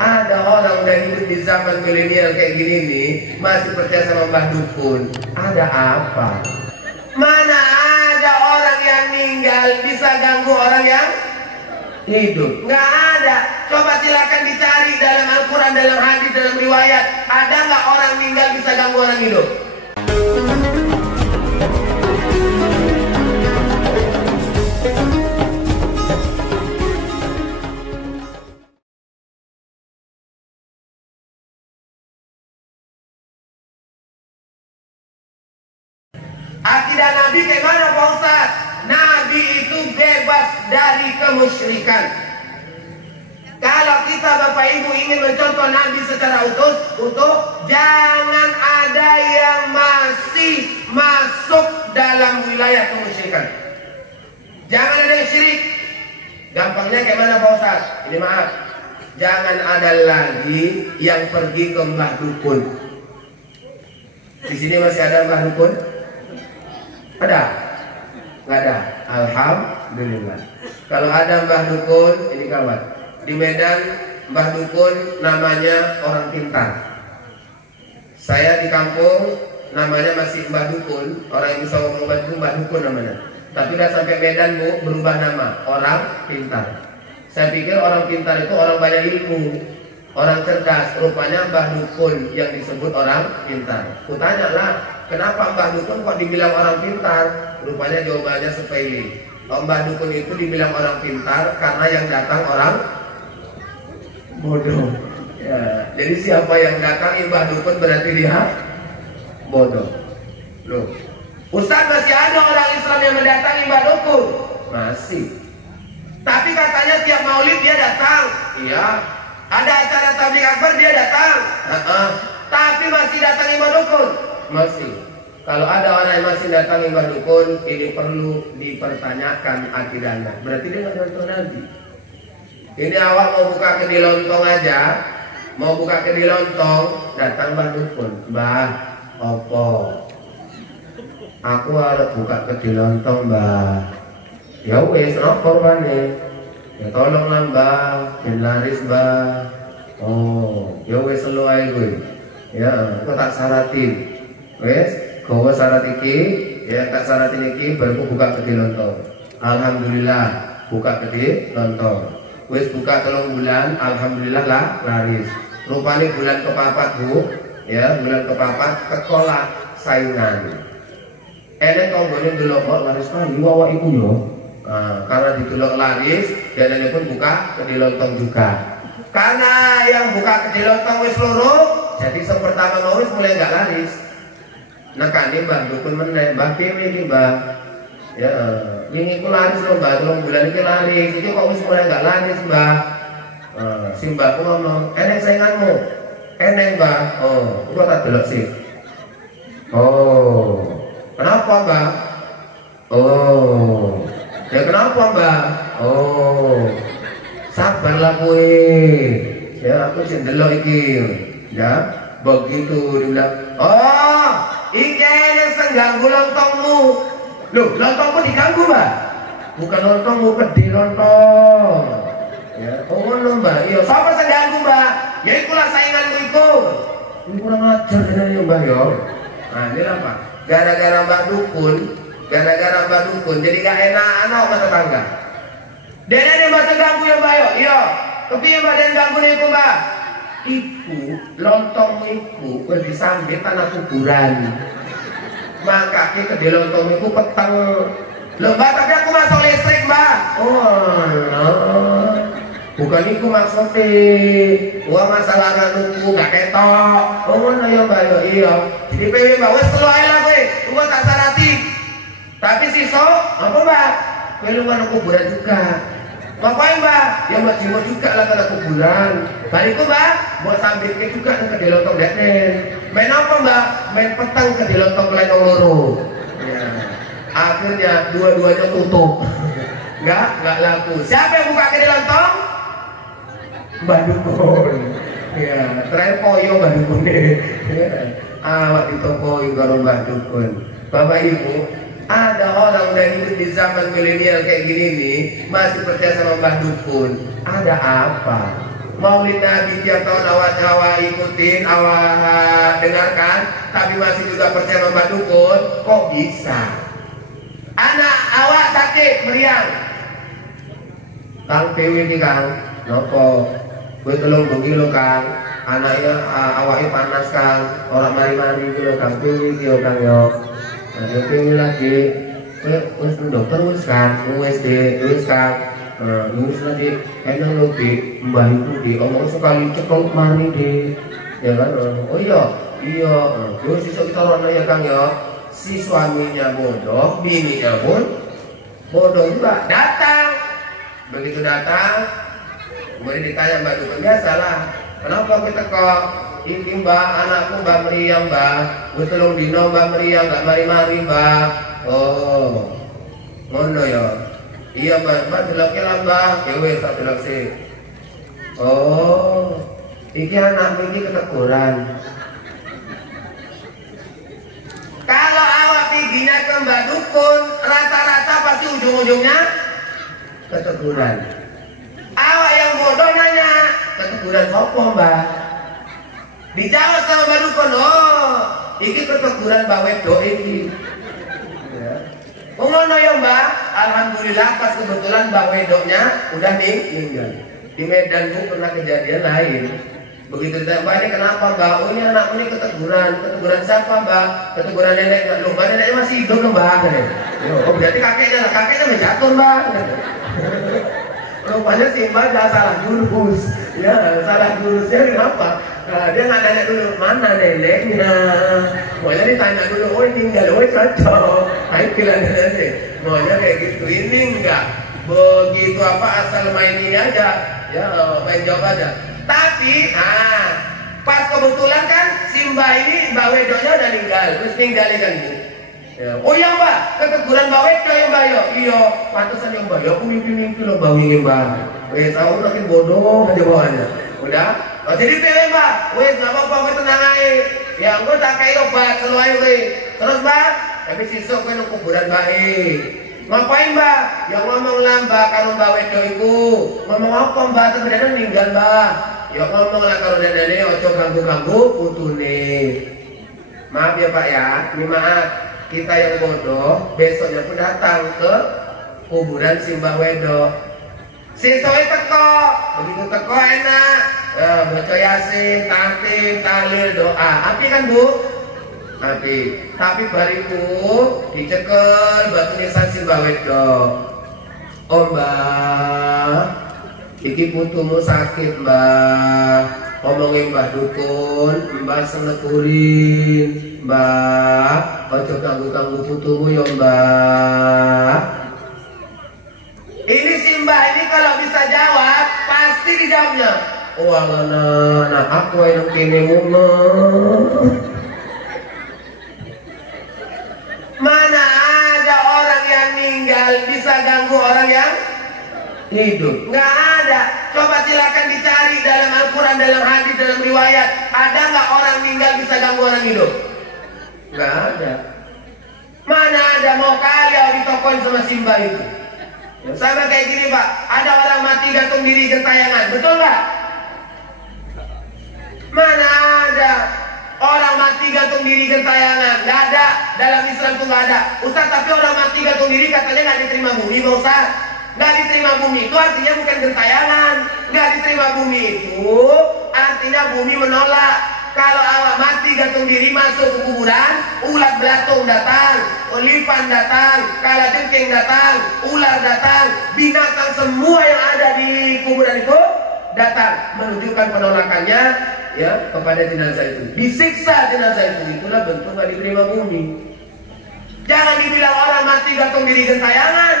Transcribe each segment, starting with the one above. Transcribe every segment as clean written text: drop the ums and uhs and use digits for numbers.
Ada orang udah hidup di zaman milenial kayak gini nih, masih percaya sama Mbah Dukun. Ada apa? Mana ada orang yang meninggal bisa ganggu orang yang hidup? Nggak ada. Coba silakan dicari dalam Al-Quran, dalam hadis, dalam riwayat. Ada nggak orang meninggal bisa ganggu orang hidup? Akidah Nabi kayak mana Pak Ustaz? Nabi itu bebas dari kemusyrikan. Kalau kita Bapak Ibu ingin mencontoh Nabi secara utuh, jangan ada yang masih masuk dalam wilayah kemusyrikan. Jangan ada yang syirik. Gampangnya kayak mana Pak Ustaz? Ini maaf, jangan ada lagi yang pergi ke Mbah Dukun. Di sini masih ada Mbah Dukun? Ada? Nggak ada? Alhamdulillah. Kalau ada Mbah Dukun, ini kawan, di Medan Mbah Dukun namanya orang pintar. Saya di kampung namanya masih Mbah Dukun, orang yang bisa ngomong Mbah Dukun namanya. Tapi udah sampai Medan Bu, berubah nama, orang pintar. Saya pikir orang pintar itu orang banyak ilmu, orang cerdas. Rupanya Mbah Dukun yang disebut orang pintar. Kutanya lah, kenapa Mbah Dukun kok dibilang orang pintar? Rupanya jawabannya sepele. Mbah Dukun itu dibilang orang pintar karena yang datang orang bodoh. Ya, jadi siapa yang datang Mbah Dukun berarti dia bodoh. Loh, Ustaz, masih ada orang Islam yang mendatangi Mbah Dukun? Masih. Tapi katanya tiap maulid dia datang. Iya. Ada acara tabligh akbar dia datang. Tapi masih datangi Mbah Dukun? Masih. Kalau ada orang yang masih datangi Mbah Dukun, ini perlu dipertanyakan akidahnya. Berarti dia nggak contoh Nabi. Ini awak mau buka kedai lontong aja, mau buka kedai lontong, datang Mbah Dukun. Mbah, opo? Aku harus buka kedai lontong, Mbah. Ya wes, apa rupanya? Ya tolonglah Mbah, ben laris Mbah. Oh, ya wes selalu aja gue. Ya, aku tak syaratin. Wes, kau syarat iki, ya tak syaratin iki, baru buka kedai lontong. Alhamdulillah, buka kedai lontong. Wes buka 3 bulan, alhamdulillah lah laris. Rupanya bulan kepapat Bu, ya bulan kepapat kekolak saingan. Enek tonggone delok kok laris kali wawa iku yo. Karena ditulok laris, dan ini pun buka kedai lontong juga. Karena yang buka kedai lontong wis loro, jadi sepertama mau wis mulai nggak laris. Nah kan ini Mbah Dukun meneh, Mbah piye iki Mbah? Ya, wingi ku laris lho Mbah, 3 bulan iki laris. Iki kok wis mulai nggak laris Mbah? Si Mbah ku ngomong, "Enek sainganmu?" "Enek Mbah." "Oh, kok tak delok sih." "Oh. Kenapa Mbah?" "Oh. Ya kenapa Mbah?" "Oh. Sabarlah kowe. Ya aku sing delok iki." Ya, begitu dia bilang, "Oh, iki enek sing ganggu lontongmu." "Loh, lontongmu diganggu, Mbah?" "Bukan lontongmu, kedai lontong." Ya, "Oh ngono, Mbah." "Iya, sapa sing ganggu, Mbah?" "Ya ikulah sainganmu iku." Ini kurang ajar ya Mbah ya. Nah, ini apa? Gara-gara Mbah Dukun, jadi gak enak anak sama tetangga. "Dene ini Mbah ganggu ya Mbah yo?" "Iya." "Kepiye Mbah den ganggu niku, Mbah?" "Iku lontongmu iku wis disambit tanah kuburan. Maka ke kedai lontong iku peteng." "Lho Mbah, tapi aku masuk listrik, Mbah." "Oh, bukan iku maksudnya. Wah masalah nganuku gak ketok." "Oh ngono ya Mbah yo." "Iya." "Jadi pewe Mbah wis telu ae lah kowe. Engko tak sarati. Tapi sisa apa Mbah? Kowe lunga nang kuburan juga." "Ngapain Mbah?" "Ya Mbah jiwa juga lah ke kuburan. Bariku Mbah, mau sambil ke juga ke kedai lontong deten. Main apa Mbah? Main petang kedai lontong lenong loro." Ya. Akhirnya dua-duanya tutup. Nggak laku. Siapa yang buka kedai lontong? Mbah Dukun. Ya, terakhir koyo Mbah Dukun deh. Ya. Awak ditokoi karo Mbah Dukun. Bapak Ibu, ada orang udah hidup di zaman milenial kayak gini nih, masih percaya sama Mbah Dukun. Ada apa? Maulid Nabi tiap tahun awak ikutin, awak dengarkan, tapi masih juga percaya sama dukun, kok bisa? Anak awak sakit meriang, Kang Dewi ini Kang, nopo, gue tolong bengi lo Kang, anaknya awaknya panas Kang, orang mari-mari gitu Kang Dewi gitu Kang yo, Kang Dewi lagi, wes dokter wes Kang, wes Kang. Nulis lagi, enak lo di mbah itu di omong sekali cekel mari di, ya kan? Oh iya, terus siswa kita orang ya Kang ya, si suaminya bodoh, bininya pun bodoh juga datang, begitu datang, kemudian ditanya mbak dukun biasalah, kenapa kita kok ini mbak anakku mbak meriang mbak, gue tolong dino mbak meriang nggak mari-mari mbak, oh, ngono ya. Iya mbak dilaki lah mbak, kewe tak dilaki. Oh, iki anak ini keteguran. Kalau awak piginya ke mbak dukun, rata-rata pasti ujung-ujungnya keteguran. Awak yang bodoh nanya, keteguran sopo mbak? Dijawab sama mbak dukun, oh, iki keteguran mbak wedok iki. Ngono ya mbak, alhamdulillah pas kebetulan mbak wedoknya udah meninggal. Di Medan bu pernah kejadian lain. Begitu ditanya mbak ini kenapa mbak? Oh ini anak ini keteguran. Keteguran siapa mbak? Keteguran nenek nggak lupa, neneknya masih hidup loh mbak. Oh berarti kakeknya lah, kakeknya jatuh mbak. Rupanya si mbak dah salah jurus. Ya salah jurusnya kenapa? Dia nggak tanya dulu mana neneknya. Maunya ditanya dulu, oh tinggal, oh cocok. Ayo bilang aja, maunya kayak gitu. Ini enggak begitu apa asal main ini aja, ya main jawab aja. Tapi, pas kebetulan kan si mbak ini mbak wedoknya udah meninggal, terus tinggalin kan bu. Ya. Oh iya mbak, keteguran mbak wedok ya mbak yo. Iya, pantesan ya mbak. Ya aku mimpi loh mbak ingin mbak. Wes tahu makin bodoh aja bawaannya. Udah. Oh, jadi pilih mbak. Wes nggak apa-apa tenang aja. Ya gue tak kayak obat selalu terus mbak. Tapi sisok kan kuburan baik. Ngapain mbak? Ya ngomong lah mbak kalau mbak wedok itu. Ngomong apa mbak? Ternyata meninggal mbak. Ya ngomong lah kalau nenek ojo ganggu-ganggu putune. Maaf ya pak ya. Ini maaf. Kita yang bodoh besoknya pun datang ke kuburan si mbak wedok. Sisoi teko, begitu teko enak. Baca yasin, takbir, tahlil, doa. Api kan bu? Api. Tapi bariku dicekel batu nisan si mbak wedok. Oh mbak, iki putumu sakit mbak. Ngomongin mbak dukun, mbak senekurin. Mbak, ojo ganggu-ganggu putumu ya mbak. Ini si mbak ini kalau bisa jawab, pasti dijawabnya. Oh anak aku yang kini muna. Mana ada orang yang meninggal bisa ganggu orang yang hidup? Nggak ada. Coba silakan dicari dalam Al-Quran, dalam hadis, dalam riwayat. Ada nggak orang meninggal bisa ganggu orang hidup? Nggak ada. Mana ada, mau kali ditokoin sama Simba itu. Sama kayak gini pak, ada orang mati gantung diri gentayangan, betul nggak? Mana ada orang mati gantung diri gentayangan? Nggak ada, dalam Islam itu nggak ada. Ustaz, tapi orang mati gantung diri katanya nggak diterima bumi, Pak Ustaz. Nggak diterima bumi itu artinya bukan gentayangan. Nggak diterima bumi itu artinya bumi menolak. Kalau awak mati gantung diri masuk ke kuburan, ulat belatung datang, lipan datang, kalajengking datang, ular datang, binatang semua yang ada di kuburan itu datang, menunjukkan penolakannya ya kepada jenazah itu. Disiksa jenazah itu, itulah bentuk nggak diterima bumi. Jangan dibilang orang mati gantung diri gentayangan.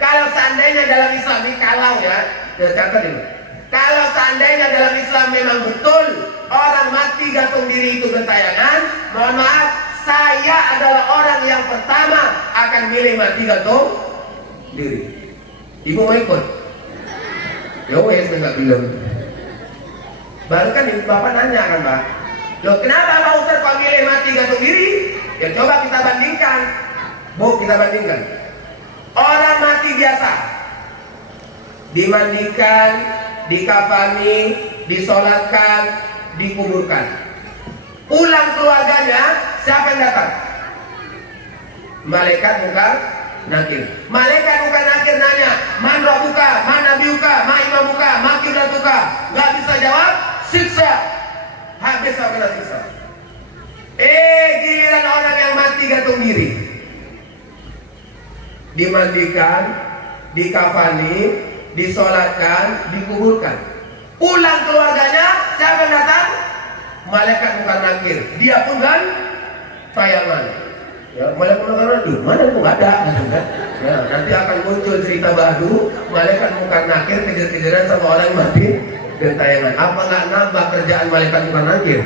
Kalau seandainya dalam Islam ini kalau ya catat ini. Kalau seandainya dalam Islam memang betul orang mati gantung diri itu gentayangan, mohon maaf, saya adalah orang yang pertama akan milih mati gantung diri. Ibu mau ikut? Ya wes nggak bilang. Baru kan bapak nanya kan pak, loh kenapa Pak Ustaz kok milih mati gantung diri? Ya coba kita bandingkan, bu kita bandingkan. Orang mati biasa dibandingkan dikafani, disolatkan, dikuburkan. Pulang keluarganya, siapa yang datang? Malaikat munkar nakir. Malaikat munkar nakir nanya, man rabbuka, man nabiyuka, ma imamuka, ma qiblatuka. Nggak bisa jawab, siksa. Habis kena siksa. Giliran orang yang mati gantung diri, dimandikan, dikafani, disolatkan, dikuburkan. Pulang keluarganya, siapa yang datang? Malaikat munkar nakir. Dia pun kan tayangan. Ya, malaikat munkar nakir mana itu nggak ada, gitu kan? Ya, nanti akan muncul cerita baru. Malaikat munkar nakir kejar-kejaran sama orang yang mati dan tayangan. Apa nggak nambah kerjaan malaikat munkar nakir?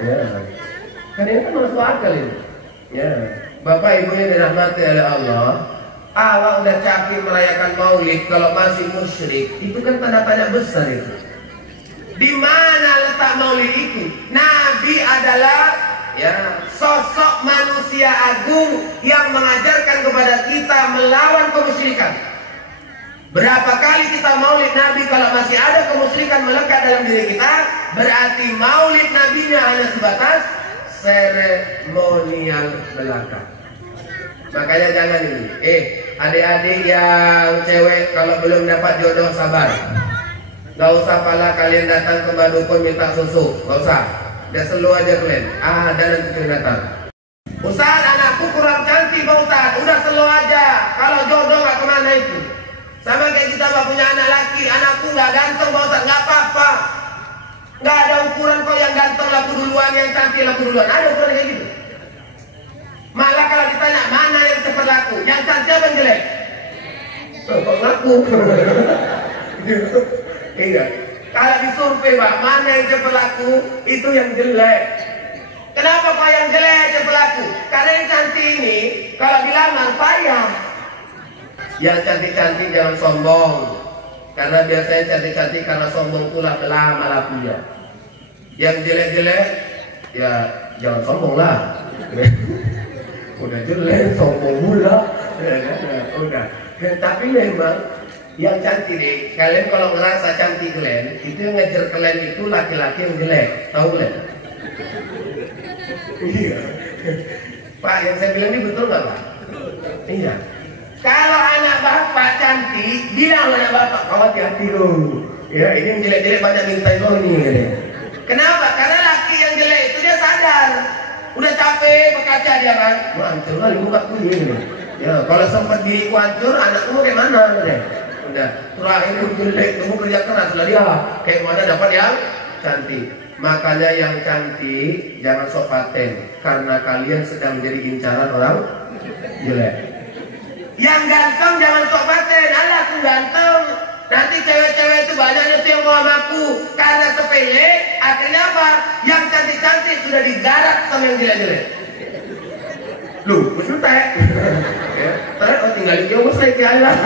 Ya, kan ini kan masuk akal ini. Ya, Bapak Ibu yang dirahmati oleh Allah, awak udah capek merayakan Maulid kalau masih musyrik, itu kan tanda tanya besar itu. Di mana letak Maulid itu? Nabi adalah sosok manusia agung yang mengajarkan kepada kita melawan kemusyrikan. Berapa kali kita Maulid Nabi, kalau masih ada kemusyrikan melekat dalam diri kita, berarti Maulid Nabinya hanya sebatas seremonial belaka. Makanya jangan ini. Adik-adik yang cewek kalau belum dapat jodoh sabar. Gak usah pala kalian datang ke dukun minta susu. Gak usah. Dia selalu aja kalian. Ada nanti kalian datang. Ustaz, anakku kurang cantik Pak Ustaz. Udah selalu aja. Kalau jodoh gak kemana itu. Sama kayak kita Pak punya anak laki. Anakku gak ganteng Pak Ustaz. Gak apa-apa. Gak ada ukuran kok yang ganteng laku duluan, yang cantik laku duluan. Ada ukuran kayak gitu. Malah kalau ditanya mana yang cepat laku, yang cantik apa yang jelek? Kok laku? Iya. Kalau disurvei Pak, mana yang cepat laku, itu yang jelek. Kenapa Pak yang jelek cepat laku? Karena yang cantik ini kalau dilamar payah. Yang cantik-cantik jangan sombong. Karena biasanya cantik-cantik karena sombong itulah lama lakunya. Yang jelek-jelek ya jangan sombong lah. Udah jelek sombong pula. Udah. Tapi memang yang cantik nih, kalian kalau ngerasa cantik kalian, itu yang ngejar kalian itu laki-laki yang jelek, tahu kalian? Iya. Pak, yang saya bilang ini betul nggak Pak? Iya. Kalau anak bapak cantik, bilang anak bapak, kau hati-hati loh. Ya, ini yang jelek-jelek banyak minta loh ini. Kenapa? Karena laki yang jelek itu dia sadar. Udah capek berkaca dia kan, hancur lah muka ku ini. Ya, kalau sempat diriku hancur, anakku mau kayak mana? Udah, terakhir itu jelek, kamu kerja keras lah dia. Kayak mana dapat yang cantik. Makanya yang cantik jangan sok paten, karena kalian sedang menjadi incaran orang jelek. Yang ganteng jangan sok paten, alah aku ganteng. Nanti cewek-cewek itu banyaknya tuh yang mau sama aku. Karena sepele, akhirnya apa? Yang cantik-cantik sudah digarap sama yang jelek-jelek. Loh, kesutek. Ya, oh tinggalin dia, gue selesai lah.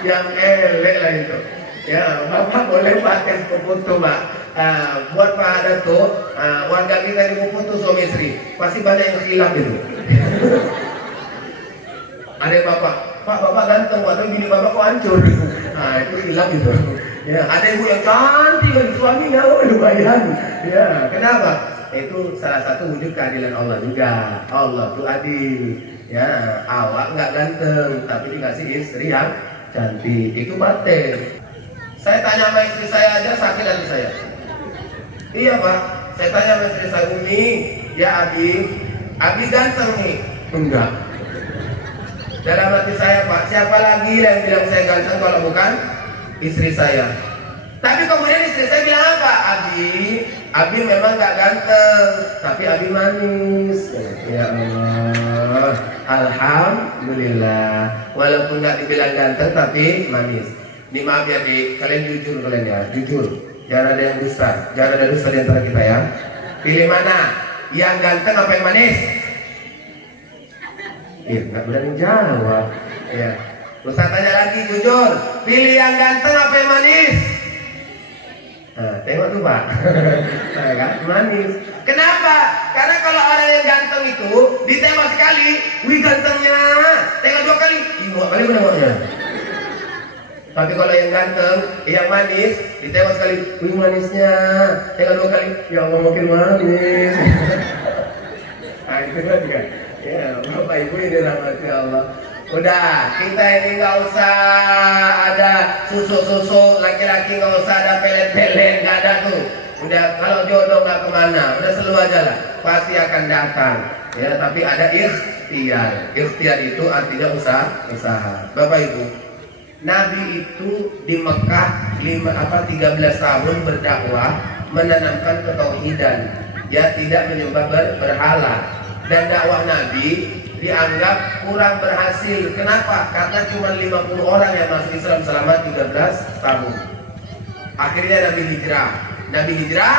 Yang elek lah itu. Ya, Bapak boleh pakai foto Pak. Buat Pak Dato, warga kita ini mau foto suami istri, pasti banyak yang hilap itu. Ada Bapak, Pak Bapak ganteng, waduh bini Bapak kok hancur. Itu hilap itu. Ya, ada ibu yang cantik dari suaminya, oh lumayan. Ya, kenapa? Itu salah satu wujud keadilan Allah juga. Allah tuh adil. Ya, awak nggak ganteng, tapi dikasih istri yang cantik. Itu batin. Saya tanya sama istri saya aja sakit hati saya. Iya Pak, saya tanya sama istri saya, Umi, ya Abi ganteng nih? Enggak. Dalam hati saya Pak, siapa lagi yang bilang saya ganteng kalau bukan istri saya? Tapi kemudian istri saya bilang apa? Abi memang gak ganteng, tapi Abi manis. Ya Allah, alhamdulillah. Walaupun gak dibilang ganteng tapi manis. Ini maaf ya Dik, kalian jujur kalian ya, jujur. Jangan ada yang dusta, jangan ada dusta di antara kita ya. Pilih mana? Yang ganteng apa yang manis? Nggak berani jawab. Ya. Ustaz tanya lagi jujur, pilih yang ganteng apa yang manis? Nah, tengok tuh Pak. Nah, kan? Manis. Kenapa? Karena kalau orang yang ganteng itu ditembak sekali, wih gantengnya. Tengok 2 kali, 2 kali menengoknya. Tapi kalau yang ganteng, yang manis, ditengok sekali, wih manisnya. Tengok 2 kali, ya Allah makin manis. Nah itu berarti kan. Ya, Bapak Ibu ini dirahmati Allah. Udah, kita ini nggak usah ada susu-susu, laki-laki nggak usah ada pelet-pelet, nggak ada tuh. Udah, kalau jodoh nggak kemana, udah selalu aja lah, pasti akan datang. Ya, tapi ada ikhtiar. Ikhtiar itu artinya usaha. Bapak Ibu, Nabi itu di Mekah 13 tahun berdakwah, menanamkan ketauhidan. Ya, tidak menyembah berhala. Dan dakwah Nabi dianggap kurang berhasil. Kenapa? Karena cuma 50 orang yang masuk Islam selama 13 tahun. Akhirnya Nabi hijrah,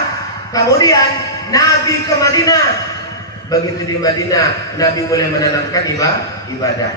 kemudian Nabi ke Madinah. Begitu di Madinah, Nabi mulai menanamkan ibadah.